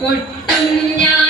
കൊട്ടും ഞാൻ